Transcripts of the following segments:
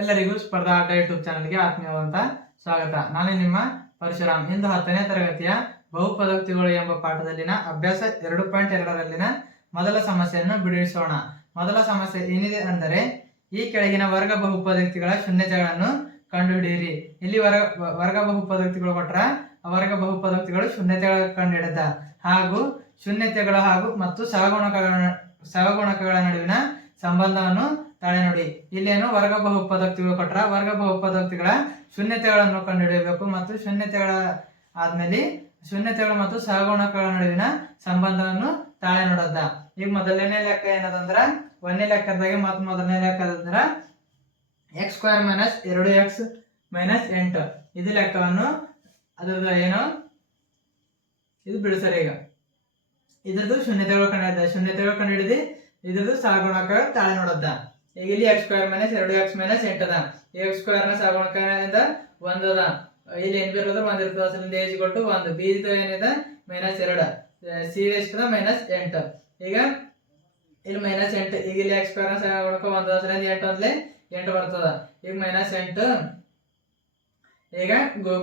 ಎಲ್ಲರಿಗೂ ಸ್ಪರ್ಧಾ ಆಟ ಯೂಟ್ಯೂಬ್ ಚಾನಲ್ಗೆ ಆತ್ಮೀಯವಾದಂತಹ ಸ್ವಾಗತ. ನಾನು ನಿಮ್ಮ ಪರಶುರಾಮ್. ಇಂದು ಹತ್ತನೇ ತರಗತಿಯ ಬಹುಪದೋಕ್ತಿಗಳು ಎಂಬ ಪಾಠದಲ್ಲಿನ ಅಭ್ಯಾಸ ಎರಡು ಪಾಯಿಂಟ್ ಎರಡರಲ್ಲಿನ ಮೊದಲ ಸಮಸ್ಯೆಯನ್ನು ಬಿಡಿಸೋಣ. ಮೊದಲ ಸಮಸ್ಯೆ ಏನಿದೆ ಅಂದರೆ, ಈ ಕೆಳಗಿನ ವರ್ಗ ಬಹುಪದೋಕ್ತಿಗಳ ಶೂನ್ಯತೆಗಳನ್ನು ಕಂಡುಹಿಡಿಯಿರಿ. ಇಲ್ಲಿ ವರ್ಗ ವರ್ಗ ಬಹುಪದೋಕ್ತಿಗಳು ಕೊಟ್ಟರೆ ವರ್ಗ ಬಹುಪದೋಕ್ತಿಗಳು ಶೂನ್ಯತೆಗಳ ಕಂಡುಹಿಡಿದ. ಹಾಗೂ ಶೂನ್ಯತೆಗಳ ಹಾಗೂ ಮತ್ತು ಸಹಗುಣಕಗಳ ಸಹಗುಣಕಗಳ ನಡುವಿನ ಸಂಬಂಧವನ್ನು ತಾಳೆ ನೋಡಿ. ಇಲ್ಲೇನು ವರ್ಗ ಬಹುಪದೋಕ್ತಿಗಳು ಕೊಟ್ರ ವರ್ಗ ಬಹುಪದೋಕ್ತಿಗಳ ಶೂನ್ಯತೆಗಳನ್ನು ಕಂಡುಹಿಡಿಯಬೇಕು ಮತ್ತು ಶೂನ್ಯತೆಗಳ ಆದ್ಮೇಲೆ ಶೂನ್ಯತೆಗಳು ಮತ್ತು ಸಹಗುಣಕಗಳ ನಡುವಿನ ಸಂಬಂಧವನ್ನು ತಾಳೆ ನೋಡದ್ದ ಈಗ ಮೊದಲನೇ ಲೆಕ್ಕ ಏನದಂದ್ರ? ಒಂದನೇ ಲೆಕ್ಕದಾಗ ಮತ್ತು ಮೊದಲನೇ ಲೆಕ್ಕದಂದ್ರ ಎಕ್ಸ್ ಸ್ಕ್ವೇರ್ ಮೈನಸ್ ಎರಡು ಎಕ್ಸ್ ಮೈನಸ್ ಎಂಟು. ಇದು ಲೆಕ್ಕವನ್ನು ಅದ್ರದ್ದು ಏನು? ಇದು ಬಿಡಿಸರಿ ಈಗ. ಇದ್ರದ್ದು ಶೂನ್ಯತೆಗಳು ಕಂಡಿದ್ದ ಶೂನ್ಯತೆಗಳು ಕಂಡುಹಿಡಿದು ಇದ್ರದ್ದು ಸಹಗುಣಕ ತಾಳೆ ನೋಡದ್ದ ಇಲ್ಲಿ ಎಕ್ಸ್ ಸ್ಕ್ವೇರ್ ಮೈನಸ್ ಎರಡು ಎಕ್ಸ್ ಮೈನಸ್ ಎಂಟು ಅದ ಎಕ್ಸ್ ಸ್ಕ್ವೇರ್ನ ಒಂದು ಅದ ಇಲ್ಲಿ ಏನ್ ಬರೋದ್ರ ಒಂದ್ ಇರ್ತದ. ಅಸಲಿಂದ ಏಜ್ ಕೊಟ್ಟು ಒಂದು. ಬೀಜದ ಏನಿದೆ? ಮೈನಸ್ ಎರಡು. ಸಿ ಎಷ್ಟದ ಮೈನಸ್ ಎಂಟು. ಈಗ ಇಲ್ಲಿ ಮೈನಸ್ ಎಂಟು. ಈಗ ಇಲ್ಲಿ ಎಕ್ಸ್ ಸ್ಕ್ವೇರ್ನ ಸಹಗುಣಕ ಒಂದ್ ಅಸಲಿಂದ ಎಂಟು ಅಂದ್ರೆ ಎಂಟು ಬರ್ತದ. ಈಗ ಮೈನಸ್ ಎಂಟು. ಈಗ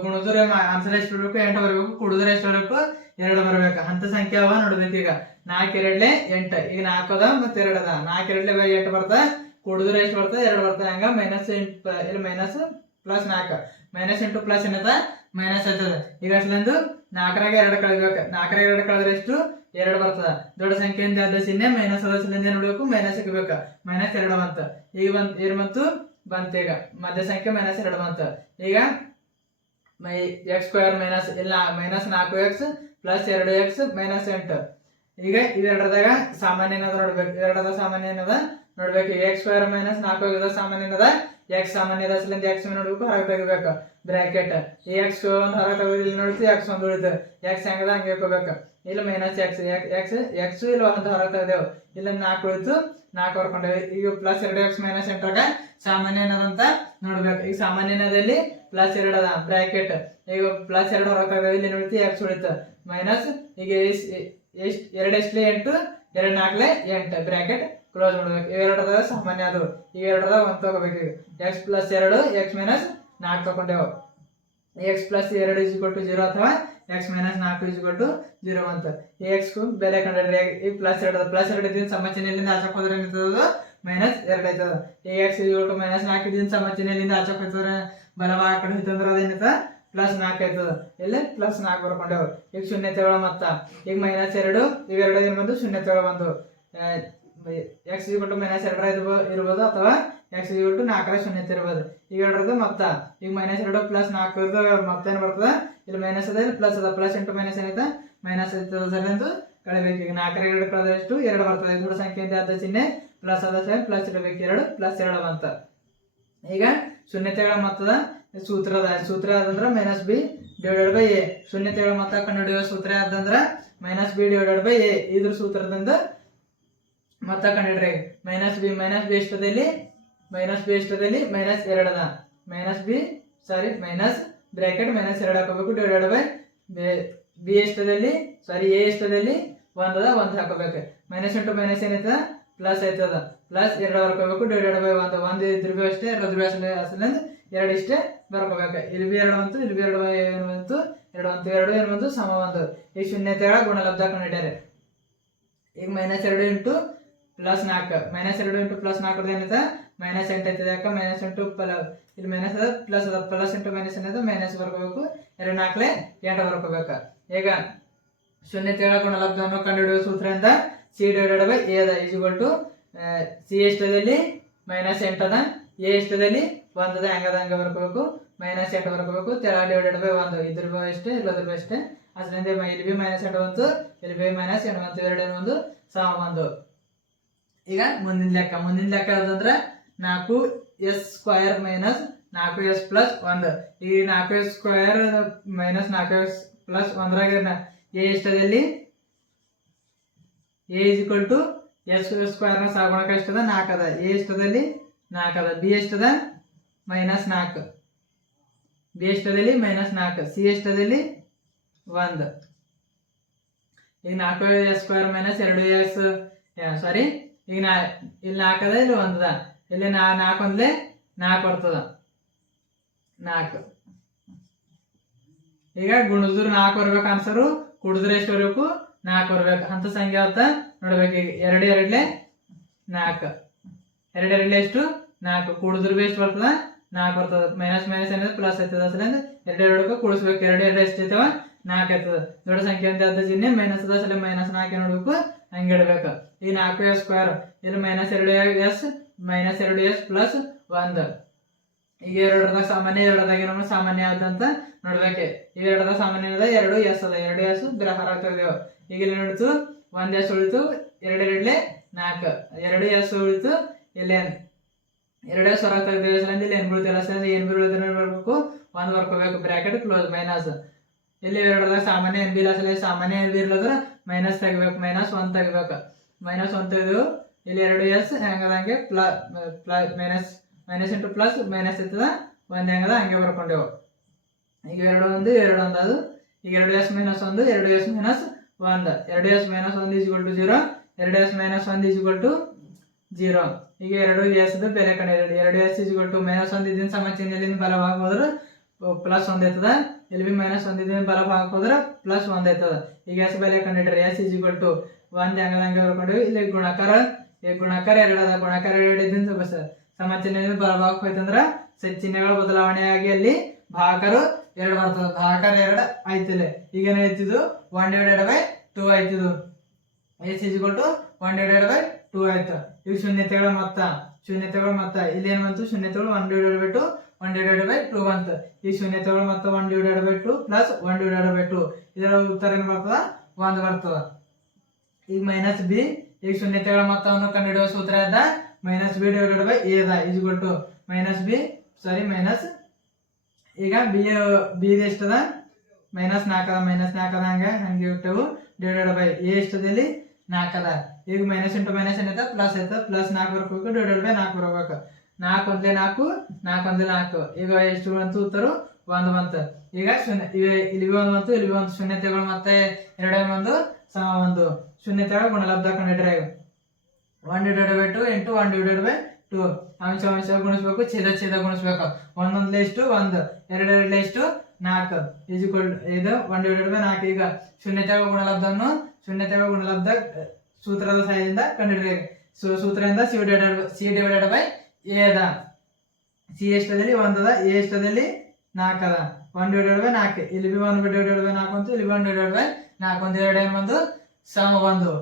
ಗುಣದ್ರ ಆನ್ಸರ್ ಎಷ್ಟು ಬರಬೇಕು? ಎಂಟು ಬರಬೇಕು. ಕುಡಿದ್ರೆ ಎಷ್ಟು ಬರಬೇಕು? ಎರಡು ಬರಬೇಕು. ಅಂತ ಸಂಖ್ಯೆ ಅವ ನೋಡ್ಬೇಕು ಈಗ. ನಾಲ್ಕು ಎರಡ್ಲೆ ಎಂಟು. ಈಗ ನಾಲ್ಕು ಅದ, ಮತ್ತೆ ಎರಡು ಅದ. ನಾಲ್ಕು ಎರಡ್ಲೆ ಎಂಟು ಬರ್ತದ. ಕುಡಿದ್ರೆ ಎಷ್ಟು ಬರ್ತದೆ? ಎರಡು ಬರ್ತದೆ ಹಂಗ. ಮೈನಸ್ ಎಂಟು ಇಲ್ಲಿ ಮೈನಸ್ ಪ್ಲಸ್ ನಾಲ್ಕು. ಮೈನಸ್ ಎಂಟು ಪ್ಲಸ್ ಏನದ ಮೈನಸ್ ಆಯ್ತದ ಈಗ ಅಷ್ಟೊಂದು ನಾಲ್ಕರಾಗ ಎರಡು ಕಳಿಬೇಕು. ನಾಲ್ಕರಾಗ ಎರಡು ಕಳೆದ್ರೆ ಎಷ್ಟು? ಎರಡು ಬರ್ತದ. ದೊಡ್ಡ ಸಂಖ್ಯೆಯಿಂದ ಅದ ಚಿಹ್ನೆ ಮೈನಸ್ ಅದ ಚಿಹ್ನೆ ನೋಡ್ಬೇಕು ಮೈನಸ್ ಇಕ್ಬೇಕು ಮೈನಸ್ ಎರಡು ಬಂತ. ಈಗ ಬಂತ, ಏನ್ ಬಂತು? ಬಂತ ಈಗ. ಮಧ್ಯ ಸಂಖ್ಯೆ ಮೈನಸ್ ಎರಡು ಬಂತ. ಈಗ ಮೈ ಎಕ್ಸ್ ಸ್ಕ್ವೇರ್ ಮೈನಸ್ ಇಲ್ಲ ಮೈನಸ್ ನಾಲ್ಕು ಎಕ್ಸ್ ಪ್ಲಸ್ ಎರಡು ಎಕ್ಸ್ ಮೈನಸ್ ಎಂಟು. ಈಗ ಇವೆರಡದಾಗ ಸಾಮಾನ್ಯ ಏನದ ನೋಡ್ಬೇಕು? ಎರಡದ ಸಾಮಾನ್ಯ ಏನದ? ನೋಡ್ಬೇಕು ಎಕ್ಸ್ ಸ್ಕ್ವೇರ್ ಮೈನಸ್ ನಾಲ್ಕು ಹೋಗಿದ ಅದ ಎಕ್ಸ್ ಸಾಮಾನ್ಯ ಅದ ಸಲಿಂದ ಎಕ್ಸ್ ನೋಡ್ಬೇಕು, ಹೊರಗೆ ತೆಗಿಬೇಕು. ಬ್ರಾಕೆಟ್ ಈ ಎಕ್ಸ್ ಒಂದು ಹೊರಗೆ ಇಲ್ಲಿ ನೋಡ್ತಿ ಎಕ್ಸ್ ಒಂದು ಉಳಿತು. ಎಕ್ಸ್ ಹೆಂಗದ, ಹಂಗೆ ಇಟ್ಕೋಬೇಕು. ಇಲ್ಲ ಮೈನಸ್ ಎಕ್ಸ್ ಎಕ್ಸ್ ಎಕ್ಸ್ ಇಲ್ಲ ಒಂದು ಹೊರಗೆ ತೆಗೆದೇವು. ಇಲ್ಲ ನಾಲ್ಕು ಉಳಿತು, ನಾಲ್ಕು ಹೊರ್ಕೊಂಡೇವಿ. ಈಗ ಪ್ಲಸ್ ಎರಡು ಎಕ್ಸ್ ಮೈನಸ್ ಎಂಟ್ರಾಗ ಸಾಮಾನ್ಯ ಅನ್ನೋದಂತ ನೋಡ್ಬೇಕು. ಈಗ ಸಾಮಾನ್ಯ ಅನ್ನೋದಲ್ಲಿ ಪ್ಲಸ್ ಎರಡು ಅದ ಬ್ರಾಕೆಟ್ ಈಗ ಪ್ಲಸ್ ಎರಡು ಹೊರಗೆ ತೆಗೆದೇವಿ, ಇಲ್ಲಿ ನೋಡ್ತಿ ಎಕ್ಸ್ ಉಳಿತು. ಮೈನಸ್ ಈಗ ಎಷ್ಟು, ಎರಡು ಎಷ್ಟಲೆ ಎಂಟು, ಎರಡು ನಾಲ್ಕಲೆ ಎಂಟು. ಬ್ರಾಕೆಟ್ ಕ್ಲೋಸ್ ಮಾಡ್ಬೇಕು. ಇವೆರಡದ ಸಾಮಾನ್ಯ ಅದು. ಈ ಎರಡದಾಗ ಒಂದು ತಗೋಬೇಕು. ಈಗ ಎಕ್ಸ್ ಪ್ಲಸ್ ಎರಡು ಎಕ್ಸ್ ಮೈನಸ್ ನಾಲ್ಕು ತಗೊಂಡೇವು. ಎಕ್ಸ್ ಪ್ಲಸ್ ಎರಡು ಇಸ್ ಕೊಟ್ಟು ಜೀರೋ ಅಥವಾ ಎಕ್ಸ್ ಮೈನಸ್ ನಾಲ್ಕು ಇಸ್ ಕೊಟ್ಟು ಜೀರೋ ಅಂತ. ಎಕ್ಸ್ ಬೆಲೆ ಕಂಡ್ರೆ ಈ ಪ್ಲಸ್ ಎರಡು ಪ್ಲಸ್ ಎರಡು ಇದ್ದಿನ ಸಮಚಿನೆಯಲ್ಲಿಂದ ಆಚಕ್ ಹೋದ್ರೆ ಏನಿರ್ತದ ಮೈನಸ್ ಎರಡು ಆಯ್ತದ. ಈ ಎಕ್ಸ್ ಇಸ್ ಕೊಟ್ಟು ಮೈನಸ್ ನಾಲ್ಕು ಇದ್ದಿನ ಸಮಚಿನೆಯಲ್ಲಿಂದ ಆಚಕ್ ಹೋಯ್ತಂದ್ರೆ ಬಲವಾಗಿ ಕಡೆ ಹೋಯ್ತಂದ್ರೆ ಅದೇನಿರ್ತದ ಪ್ಲಸ್ ನಾಲ್ಕು ಆಯ್ತದ. ಇಲ್ಲಿ ಪ್ಲಸ್ ನಾಲ್ಕು ಬರ್ಕೊಂಡೇವು. ಈಗ ಶೂನ್ಯತೆಗಳು ಮತ್ತ. ಈಗ ಮೈನಸ್ ಎರಡು ಇವೆರಡು ಏನು ಬಂದು ಶೂನ್ಯತೆಗಳು ಬಂದು. ಎಕ್ಸ್ ಇಸ್ಬಿಟ್ಟು ಮೈನಸ್ ಎರಡರ ಇದು ಇರ್ಬೋದು ಅಥವಾ ಎಕ್ಸ್ ಇಸ್ಬಿಟ್ಟು ನಾಲ್ಕರ ಶೂನ್ಯತೆ ಇರ್ಬೋದು. ಈಗ ಎರಡರದ್ದು ಮತ್ತ. ಈಗ ಮೈನಸ್ ಎರಡು ಪ್ಲಸ್ ನಾಲ್ಕು ಇರ್ತದೆ ಮತ್ತೇನು ಬರ್ತದೆ? ಇಲ್ಲಿ ಮೈನಸ್ ಅದ, ಇಲ್ಲಿ ಪ್ಲಸ್ ಅದ. ಪ್ಲಸ್ ಇಂಟು ಮೈನಸ್ ಏನೈತೆ ಮೈನಸ್ ಎಂದು ಕಳಿಬೇಕು. ಈಗ ನಾಲ್ಕರ ಎರಡು ಕಳೆದ್ರೆ ಎಷ್ಟು? ಎರಡು ಬರ್ತದೆ. ದೊಡ್ಡ ಸಂಖ್ಯೆಯಿಂದ ಅದ ಚಿಹ್ನೆ. ಪ್ಲಸ್ ಅದ ಪ್ಲಸ್ ಇಡಬೇಕು. ಎರಡು ಪ್ಲಸ್ ಎರಡು ಅಂತ. ಈಗ ಶೂನ್ಯತೆಗಳ ಮೊತ್ತದ ಸೂತ್ರದ ಸೂತ್ರ ಅದಂದ್ರೆ minus b divided by a ಶೂನ್ಯತೆಗಳ ಮೊತ್ತ ಕಂಡುಹಿಡಿಯುವ ಸೂತ್ರ ಯಾವ್ದಂದ್ರ minus b divided by a ಇದ್ರ ಸೂತ್ರದಿಂದ ಮೊತ್ತ ಕಂಡಿಡ್ರಿ ಮೈನಸ್ ಬಿ ಮೈನಸ್ ಬಿ ಎಷ್ಟದಲ್ಲಿ ಮೈನಸ್ ಬಿ ಎಷ್ಟದಲ್ಲಿ minus ಎರಡದ minus b sorry minus bracket minus ಎರಡು ಹಾಕೋಬೇಕು ಡಿವೈಡೆಡ್ ಬೈ ಬಿ ಎಷ್ಟದಲ್ಲಿ ಸಾರಿ ಎ ಎಷ್ಟದಲ್ಲಿ ಒಂದದ ಒಂದು ಹಾಕೋಬೇಕು. ಮೈನಸ್ ಇಂಟು ಮೈನಸ್ ಏನೈತದ ಪ್ಲಸ್ ಐತದ. ಪ್ಲಸ್ ಎರಡು ಬರ್ಕೋಬೇಕು ಡಿವೈಡೆಡ್ ಬೈ ಒಂದು. ಒಂದು ಇದ್ರ ಬಿ ಅಷ್ಟೇ, ಎರಡು ಬಿ ಅಷ್ಟೇ ಅಸಲಿಂದ ಎರಡು ಇಷ್ಟೇ ಬರ್ಕೋಬೇಕು. ಇಲ್ಲಿ ಬಿ ಎರಡು ಅಂತ ಇಲ್ಲಿ ಬಿ ಎರಡು ಏನು ಬಂತು? ಎರಡು ಅಂತ ಎರಡು ಏನು ಬಂತು? ಸಮ ಒಂದು ಈಗ ಶೂನ್ಯತೆಗಳ ಗುಣಲಬ್ಧ ಕಂಡಿದ್ದಾರೆ ಈಗ ಮೈನಸ್ ಎರಡು ಇಂಟು ಪ್ಲಸ್ ನಾಲ್ಕು. ಮೈನಸ್ ಎರಡು ಇಂಟು ಪ್ಲಸ್ ನಾಲ್ಕು ಏನಿದೆ ಮೈನಸ್ ಎಂಟು ಐತದೆ ಯಾಕೆ? ಮೈನಸ್ ಎಂಟು ಪ್ಲ ಇಲ್ಲಿ ಮೈನಸ್ ಅದ ಪ್ಲಸ್ ಅದ. ಪ್ಲಸ್ ಎಂಟು ಮೈನಸ್ ಏನದ ಮೈನಸ್ ಬರ್ಕೋಬೇಕು ಎರಡು ನಾಲ್ಕಲೆ ಎಂಟು ಬರ್ಕೋಬೇಕು ಈಗ ಶೂನ್ಯತೆಗಳ ಲಬ್ಧವನ್ನು ಕಂಡುಹಿಡಿಯುವ ಸೂತ್ರದಿಂದ ಸಿ ಡಿವೈಡೆಡ್ ಬೈ ಎ ಅದ. ಈಜ್ವಲ್ ಟು ಸಿ ಎಷ್ಟದಲ್ಲಿ ಮೈನಸ್ ಎಂಟದ ಎ ಎಷ್ಟದಲ್ಲಿ ಒಂದದ ಹೆಂಗದ? ಹಂಗೆ ಬರ್ಕೋಬೇಕು ಮೈನಸ್ ಎಂಟು ಬರ್ಕೋಬೇಕು ತೆಳ ಡಿವೈಡೆಡ್ ಬೈ ಒಂದು. ಇದ್ರ ಬೈ ಎಷ್ಟು? ಇಲ್ಲದ್ರ ಬೈ ಅಷ್ಟೇ ಅದರಿಂದ ಇಲ್ಲಿ ಬಿ ಮೈನಸ್ ಎಂಟು ಬಂತು. ಇಲ್ಲಿ ಬಿ ಮೈನಸ್ ಎಂಟು ಬಂತು. ಎರಡು ಏನು ಒಂದು ಸಮ ಒಂದು ಈಗ ಮುಂದಿನ ಲೆಕ್ಕ ಮುಂದಿನ ಲೆಕ್ಕ ಯಾವ್ದಂದ್ರೆ ನಾಲ್ಕು ಎಸ್ ಸ್ಕ್ವಯರ್ ಮೈನಸ್ ನಾಲ್ಕು ಎಸ್ ಪ್ಲಸ್ ಒಂದು. ಈ ನಾಲ್ಕು ಎಸ್ ಸ್ಕ್ವಯರ್ ಮೈನಸ್ ನಾಲ್ಕು ಎಸ್ ಪ್ಲಸ್ ಒಂದ್ರಾಗ A ಎಷ್ಟದಲ್ಲಿ A is equal to S ಸ್ಕ್ವಯರ್ನ ಸಾಗುಣಕ ಎಷ್ಟದ? ನಾಲ್ಕು ಅದ. ಎ ಎಷ್ಟದಲ್ಲಿ ನಾಲ್ಕು ಅದ. ಬಿ ಎಷ್ಟದ? ಮೈನಸ್ ನಾಲ್ಕು. ಬಿ ಎಷ್ಟದಲ್ಲಿ ಮೈನಸ್ ನಾಲ್ಕು. ಸಿ ಎಷ್ಟದಲ್ಲಿ ಒಂದು. ಈಗ ನಾಲ್ಕು ಎಸ್ ಸ್ಕ್ವೇರ್ ಮೈನಸ್ ಎರಡು ಎಸ್ ಸಾರಿ ಈಗ ನಾ ಇಲ್ಲಿ ನಾಲ್ಕದ ಇಲ್ಲಿ ಒಂದದ? ಇಲ್ಲಿ ನಾ ನಾಲ್ಕು ಒಂದ್ಲೆ ನಾಲ್ಕು ಬರ್ತದ? ನಾಲ್ಕು. ಈಗ ಗುಣದ್ರು ನಾಲ್ಕು ಬರ್ಬೇಕು ಆನ್ಸರು ಕುಡಿದ್ರೆ ಎಷ್ಟು ಬರ್ಬೇಕು ನಾಲ್ಕು ಬರ್ಬೇಕು. ಅಂತ ಸಂಖ್ಯೆ ಅಂತ ನೋಡ್ಬೇಕು. ಈಗ ಎರಡು ಎರಡ್ಲೆ ನಾಲ್ಕು. ಎರಡು ಎರಡ್ಲೆ ಎಷ್ಟು? ನಾಲ್ಕು. ಕುಡಿದ್ರು ಭೀ ಎಷ್ಟು ಬರ್ತದ? ನಾಲ್ಕು ಬರ್ತದ. ಮೈನಸ್ ಮೈನಸ್ ಏನಿದೆ? ಪ್ಲಸ್ ಆಯ್ತದ ಅಸಲಿಂದ ಎರಡು ಎರಡಕ್ಕೂ ಕೂಡಿಸ್ಬೇಕು. ಎರಡು ಎರಡು ಎಷ್ಟು ಐತವ? ನಾಲ್ಕು ಆಯ್ತದ ದೊಡ್ಡ ಸಂಖ್ಯೆ ಅಂತ ಅದ ಚಿಹ್ನೆ ಮೈನಸ್ ಅದ ಅಸಲಿ ಮೈನಸ್ ನಾಲ್ಕು ನೋಡ್ಬೇಕು. ಹಂಗೆ ಇಡ್ಬೇಕು ಈ ನಾಲ್ಕು ಎಸ್ ಸ್ಕ್ವೇರ್ ಇಲ್ಲಿ ಮೈನಸ್ ಎರಡು ಎಸ್ ಮೈನಸ್ ಎರಡು ಎಸ್ ಪ್ಲಸ್ ಒಂದು. ಈಗ ಎರಡರದಾಗ ಸಾಮಾನ್ಯ ಎರಡದಾಗ ಏನೋ ಸಾಮಾನ್ಯ ಆದಂತ ನೋಡ್ಬೇಕೆ. ಈಗ ಎರಡರ ಸಾಮಾನ್ಯ ಅದ ಎರಡು ಎಸ್ ಅದ. ಎರಡು ಎಸ್ ಗ್ರಹರ ತೆಗ್ದೇವು ಈಗ ಇಲ್ಲಿ ನೋಡಿತು, ಒಂದ್ ಎಸ್ ಉಳಿತು, ಎರಡು ಎರಡಲೆ ನಾಲ್ಕು. ಎರಡು ಎಸ್ ಉಳಿತು, ಇಲ್ಲಿ ಎರಡು ಎಸ್ ಹೊರಗೆ ತೆಗ್ದೇವು ಸಲ ಇಲ್ಲಿ ಏನ್ ಬೀಳ್ತಿಲ್ಲ ಏನ್ ಬೀಳುತ್ತೆ ನೋಡ್ಬೇಕು. ಒಂದ್ ಬರ್ಕೋಬೇಕು. ಬ್ರಾಕೆಟ್ ಕ್ಲೋಸ್ ಮೈನಸ್ ಇಲ್ಲಿ ಎರಡದಾಗ ಸಾಮಾನ್ಯ ಎನ್ ಬಿ ಇಲ್ಲ. ಸಲ ಸಾಮಾನ್ಯ ಎನ್ ಬಿ ಇರ್ಲದ್ರ ಮೈನಸ್ ತೆಗಿಬೇಕು. ಮೈನಸ್ ಒನ್ ತೆಗಿಬೇಕು. ಮೈನಸ್ ಒನ್ ತೆಗೆದು ಇಲ್ಲಿ ಎರಡು ಎಸ್ ಹೆಂಗದಂಗೆ ಪ್ಲ plus minus minus into plus minus ಇರ್ತದ. ಒಂದ್ ಹೆಂಗದ ಹಂಗೆ ಬರ್ಕೊಂಡೆವು. ಈಗ ಎರಡು ಒಂದು ಎರಡು ಒಂದು ಅದು. ಈಗ ಎರಡು ಎಸ್ ಮೈನಸ್ ಒಂದು, ಎರಡು ಎಸ್ ಮೈನಸ್ ಒಂದು. ಎರಡು ಎಸ್ ಮೈನಸ್ ಒಂದು ಈಜ್ವಲ್ ಟು ಜೀರೋ ಎರಡು ಎಸ್ ಮೈನಸ್ ಒಂದು ಈಜ್ವಲ್ ಟು ಜೀರೋ ಈಗ ಎರಡು ಎಸ್ ಬೇರೆ ಕಡೆ ಎರಡು ಎಸ್ ಈಜ್ವಲ್ ಟು ಮೈನಸ್ ಒಂದು ಇದನ್ನ ಸಮಚಿನ ಎಲ್ಲಿಂದ ಬಲವಾಗಿ ಹೋದ್ರೆ ಪ್ಲಸ್ ಒಂದ್ ಐತದ ಇಲ್ಲಿ ಬಿ ಮೈನಸ್ ಒಂದ್ ಬಲ ಭಾಗಕ್ಕೆ ಹೋದ್ರೆ ಪ್ಲಸ್ ಒಂದ್ ಆಯ್ತದ. ಈಗ ಎಸ್ ಬೆಲೆ ಕಂಡಿಡ್ರಿ ಎಸ್ ಈಜ್ವಲ್ ಟು ಒಂದ್ ಹೆಂಗದ ಹಂಗೆ ಬರ್ಕೊಂಡ್ವಿ ಇಲ್ಲಿ ಗುಣಕಾರ ಈಗ ಗುಣಕಾರ ಎರಡು ಅದ. ಗುಣಕಾರ ಎರಡು ಇದನ್ನ ಬಸ್ ಬಲ ಭಾಗಕ್ಕೆ ಹೋಯ್ತಂದ್ರ ಸ- ಚಿಹ್ನೆಗಳ ಬದಲಾವಣೆ ಆಗಿ ಅಲ್ಲಿ ಭಾಗರು ಎರಡು ಬರ್ತದ. ಭಾಗರ ಎರಡು ಆಯ್ತಿಲ್ಲ ಈಗ ಏನ್ ಐತಿದು one divided by two ಆಯ್ತಿದು. S is equal to one divided by two ಆಯ್ತು. ಈಗ ಶೂನ್ಯತೆಗಳ ಮೊತ್ತ. ಶೂನ್ಯತೆಗಳ ಮೊತ್ತ. ಇಲ್ಲಿ ಏನ್ ಬಂತು? ಶೂನ್ಯತೆಗಳು one divided by two one divided by two ಬಂತು ಈ ಶೂನ್ಯತೆಗಳು ಮತ್ತು one divided by two plus one divided by two ಇದರ ಉತ್ತರ ಏನು ಬರ್ತದ? ಒಂದು ಬರ್ತದ. ಈಗ ಮೈನಸ್ ಬಿ ಈಗ ಶೂನ್ಯತೆಗಳ ಮೊತ್ತವನ್ನು ಕಂಡುಹಿಡಿಯುವ ಸೂತ್ರ ಅದ minus b divided by a ಅದ is to minus b sorry minus ಈಗ ಬಿ ಬಿ ಎಷ್ಟದ? ಮೈನಸ್ ನಾಲ್ಕದ ಮೈನಸ್ ನಾಲ್ಕದ ಹಂಗೆ ಹಂಗೆ ಇಟ್ಟವು ಡಿವೈಡೆಡ್ ಬೈ ಎ ಎಷ್ಟದಲ್ಲಿ ನಾಲ್ಕದ ಈಗ ಮೈನಸ್ ಇಂಟು ಮೈನಸ್ ಏನೈತೆ ಪ್ಲಸ್ ಐತೆ ಪ್ಲಸ್ ನಾಲ್ಕು ಬರ್ಬೇಕು ಡಿವೈಡೆಡ್ ಬೈ ನಾಲ್ಕು ಬರ್ಬೇಕು ನಾಲ್ಕು ಒಂದ್ಲೆ ನಾಲ್ಕು ನಾಲ್ಕು ಒಂದ್ಲೆ ನಾಲ್ಕು. ಈಗ ಎಷ್ಟು ಬಂತು ಉತ್ತರ? ಒಂದು ಬಂತು. ಈಗ ಶೂನ್ಯ ಇಲ್ಲಿ ಒಂದು ಬಂತು, ಇಲ್ಲಿ ಒಂದು ಶೂನ್ಯತೆಗಳು ಮತ್ತೆ ಎರಡೇ ಒಂದು, ಸಮ ಒಂದು. ಶೂನ್ಯತೆಗಳು ಗುಣಲಬ್ಧ ಕಂಡಿಡ್ರೆ one divided by two into one divided by two ಅಂಶ ಅಂಶ ಗುಣಿಸ್ಬೇಕು, ಛೇದ ಛೇದ ಗುಣಿಸ್ಬೇಕು. ಒಂದೊಂದ್ಲೆ ಎಷ್ಟು? ಒಂದು. ಎರಡೆರಡ್ಲೆ ಎಷ್ಟು? ನಾಲ್ಕು. ಈಸ್ ಇದು ಒನ್ ಡಿವೈಡೆಡ್ ಬೈ ನಾಲ್ಕು. ಈಗ ಶೂನ್ಯತೆಗಳ ಗುಣಲಬ್ಧವನ್ನು ಶೂನ್ಯತೆಗಳ ಗುಣಲಬ್ಧ, ಸೂತ್ರದ ಸಹಾಯದಿಂದ ಕಂಡುಹಿಡಿಯ ಸೂತ್ರದಿಂದ C divided C divided by ಅದ ಸಿ ಎಷ್ಟದಲ್ಲಿ ಒಂದದ ಎ ಎಷ್ಟದಲ್ಲಿ ನಾಲ್ಕು ಅದ. ಒನ್ ಡಿವೈಡೆಡ್ ಬೈ ನಾಲ್ಕು. ಇಲ್ಲಿ ಬಿ ಒನ್ ಡಿವೈಡೆಡ್ ಬೈ ನಾಲ್ಕು ಅಂತ ಇಲ್ಲಿ ಒನ್ ಡಿವೈಡೆಡ್ ಬೈ ನಾಲ್ಕು ಒಂದು ಎರಡು ಏನು ಬಂದು? ಸಮ ಒಂದು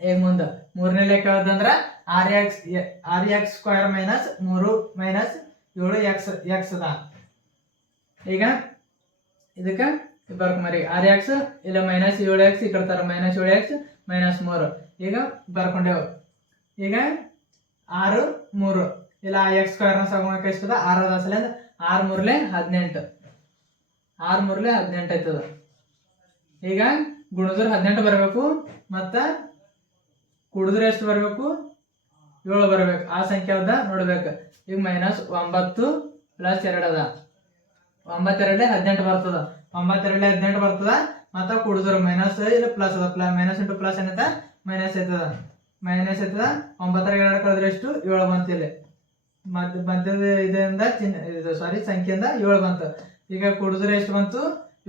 ಏ ಮುಂದೆ? ಮೂರನೇ ಲೆಕ್ಕ ಹೇಳ್ದಂದ್ರೆ ಆರ್ ಎಕ್ಸ್ ಆರ್ ಎಕ್ಸ್ ಸ್ಕ್ವೇರ್ ಮೈನಸ್ ಮೂರು ಮೈನಸ್ ಏಳು ಎಕ್ಸ್ ಎಕ್ಸ್ ಅದ. ಈಗ ಇದಕ್ಕೆ ಬರ್ಕ ಮರಿ. ಆರ್ ಎಕ್ಸ್ ಇಲ್ಲ ಮೈನಸ್ ಏಳು ಎಕ್ಸ್ ಕಡ್ತಾರ ಮೈನಸ್ ಏಳು ಎಕ್ಸ್ ಮೈನಸ್ ಮೂರು. ಈಗ ಬರ್ಕೊಂಡೇವು. ಈಗ ಆರು, ಮೂರು. ಇಲ್ಲ ಎಕ್ಸ್ ಸ್ಕ್ವೇರ್ನ ಸಗುಣಕ್ಕೆ ಎಷ್ಟದ? ಆರು ಅದ ಸಲ ಆರು ಮೂರ್ಲೆ ಹದಿನೆಂಟು. ಆರು ಮೂರ್ಲೆ ಹದಿನೆಂಟು ಆಯ್ತದ. ಈಗ ಗುಣಿದ್ರೆ ಹದಿನೆಂಟು ಬರಬೇಕು ಮತ್ತು ಕುಡಿದ್ರೆ ಎಷ್ಟು ಬರಬೇಕು? ಏಳು ಬರಬೇಕು. ಆ ಸಂಖ್ಯೆ ಅದ ನೋಡ್ಬೇಕು. ಈಗ ಮೈನಸ್ ಒಂಬತ್ತು ಪ್ಲಸ್ ಎರಡು ಅದ. ಒಂಬತ್ತೆರಡೇ ಹದಿನೆಂಟು ಬರ್ತದ. ಒಂಬತ್ತೆರಡೇ ಹದಿನೆಂಟು ಬರ್ತದ. ಮತ್ತು ಕುಡಿದ್ರ ಮೈನಸ್ ಇಲ್ಲ ಪ್ಲಸ್ ಅದ. ಪ್ಲಸ್ ಮೈನಸ್ ಇಂಟು ಪ್ಲಸ್ ಏನೈತೆ ಮೈನಸ್ ಐತದ ಮೈನಸ್ ಆಯ್ತದ ಒಂಬತ್ತರ ಎರಡು ಕಳೆದ್ರೆ ಎಷ್ಟು? ಏಳು ಬಂತು ಇಲ್ಲಿ ಮತ್ತೆ ಮಧ್ಯದ ಇದರಿಂದ ಚಿಹ್ನೆ ಇದು ಸಾರಿ ಸಂಖ್ಯೆಯಿಂದ ಏಳು ಬಂತು. ಈಗ ಕುಡಿದ್ರೆ ಎಷ್ಟು ಬಂತು?